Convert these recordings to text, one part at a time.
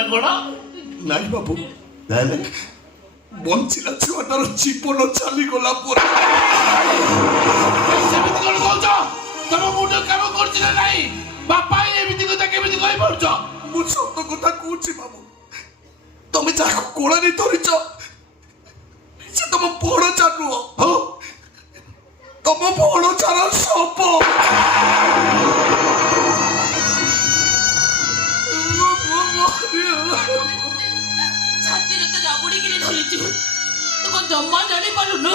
না কোন নাই বাবু তাহলে বঞ্চিলা ছুয়াটার জীবন চালিগলা পরে ସେମିତି କଣ କହୁଛ ତମ ମୁଣ୍ଡ କାମ କରୁଛି ନା ନାହିଁ ବାପା ଏମିତି କଥା କେମିତି କହିପାରୁଛ ମୁଁ ସତ କଥା କହୁଛି ବାବୁ ତମେ ଯାହାକୁ କୋଳରେ ଧରିଛ ସେ ତମ ଭଣଜା ନୁହଁ ହଉ ତମ ଭଣଜାର ସପ ଛାତିରେ ତ ଜାବୁଡ଼ିକିରି ଧରିଛୁ ତୁ କଣ ଜମା ଜାଣିପାରୁନୁ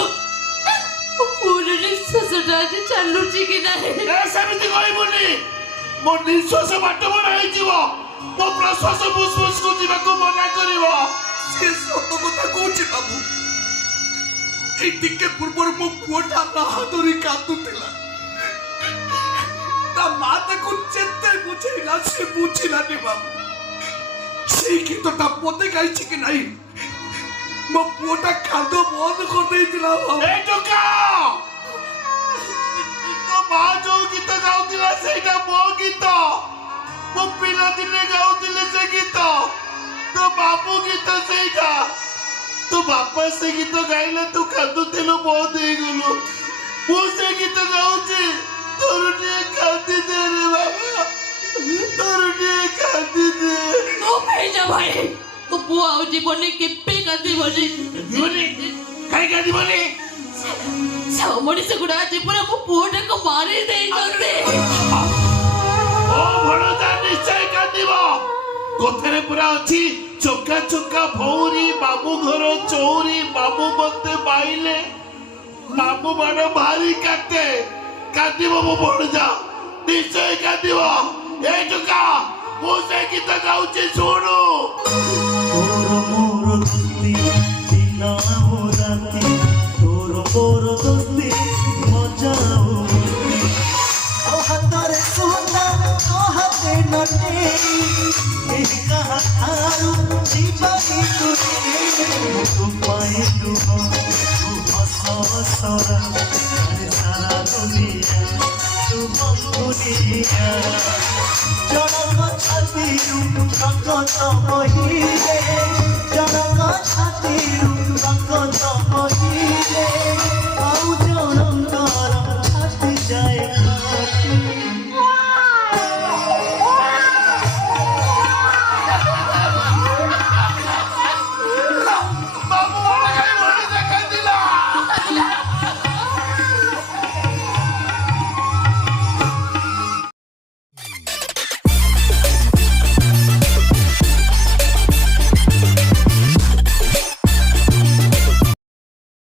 ମୋର ନିଶ୍ୱାସଟା ଆଜି ଚାଲୁଛି କି ନାହିଁ ସେମିତି କହିବୁନି ମୋ ନିଶ୍ୱାସ ବାଟ ବଡ ହେଇଯିବ ମୋ ପ୍ରଶ୍ୱାସ ଫୁସଫୁସକୁ ଯିବାକୁ ମନା କରିବ ସେ ସତ କଥା କହୁଛି ବାବୁ ଏଇ ଟିକେ ପୂର୍ବରୁ ମୋ ପୁଅଟା ନାହା ଧରି କାନ୍ଦୁଥିଲା ତା ମା ତାକୁ ଯେତେ ବୁଝେଇଲା ସେ ବୁଝିଲାନି ବାବୁ ସେଇ ଗୀତଟା ମତେ ଗାଇଛି କି ନାହିଁ ମୋ ପୁଅଟା କାନ୍ଦ ବନ୍ଦ କରିଦେଇଥିଲା ଏ ଟୋକା ତୋ ମା ଯୋଉ ଗୀତ ଗାଉଥିଲା ସେଇଟା ମୋ ଗୀତ ମୋ ପିଲାଦିନେ ଗାଉଥିଲେ ସେ ଗୀତ ତୋ ବାବୁ ଗୀତ ସେଇଟା ତୋ ବାପା ସେ ଗୀତ ଗାଇଲେ ତୁ କାନ୍ଦୁଥିଲୁ ବନ୍ଦ ହେଇଗଲୁ ମୁଁ ସେ ଗୀତ ଗାଉଛି ତୋର ଟିକେ କାନ୍ଦିଦେ ରେ ବାବା ତୋର ଟିକେ କାନ୍ଦିଦେ ଭାଇ ମୋ ପୁଅ ଆଉ ଜୀବନରେ କେବେ କାନ୍ଦିବନି କାହିଁ କାନ୍ଦିବନି ମଣିଷ ଗୁଡା ଆଜି ପୁରା ମୋ ପୁଅଟାକୁ ମାରି ଦେଇଛନ୍ତି ଓ ଭଣଜା ନିଶ୍ଚୟ କାନ୍ଦିବ କଥାରେ ପୁରା ଅଛି ଚୋକା ଚୋକା ଭଉରୀ ବାବୁ ଘର ଚୌରୀ ବାବୁ ମତେ ପାଇଲେ ବାବୁ ମାଡ ଭାରି କାଟେ କାନ୍ଦିବ ମୋ ଭଣଜା ନିଶ୍ଚୟ କାନ୍ଦିବ ଏ ଟୋକା ମୁଁ ସେ ଗୀତ ଗାଉଛି ଶୁଣୁ ତୋର ମୋର ଦୋସ୍ତି ଦିନ ଆଉ ରାତି ତୋର ମୋର ଦୋସ୍ତି ମଜା ଆଉ ମସ୍ତି ତୋ ହାତରେ ସୁନା ତୋ ହାତେ ନଟେ ଏହି କାହାଠାରୁ ଯିବାନି ଦୂରେ ତୁ ପାଏ ଲୁହ ତୁ ହସ ହସରା ସାରା ଦୁନିଆ ତୁ ବନ୍ଧୁନିଆ ଜଣକ ଛାତିରୁ ରକ୍ତ ବହିଲେ ଜଣକ ଛାତିରୁ ରକ୍ତ ବହିଲେ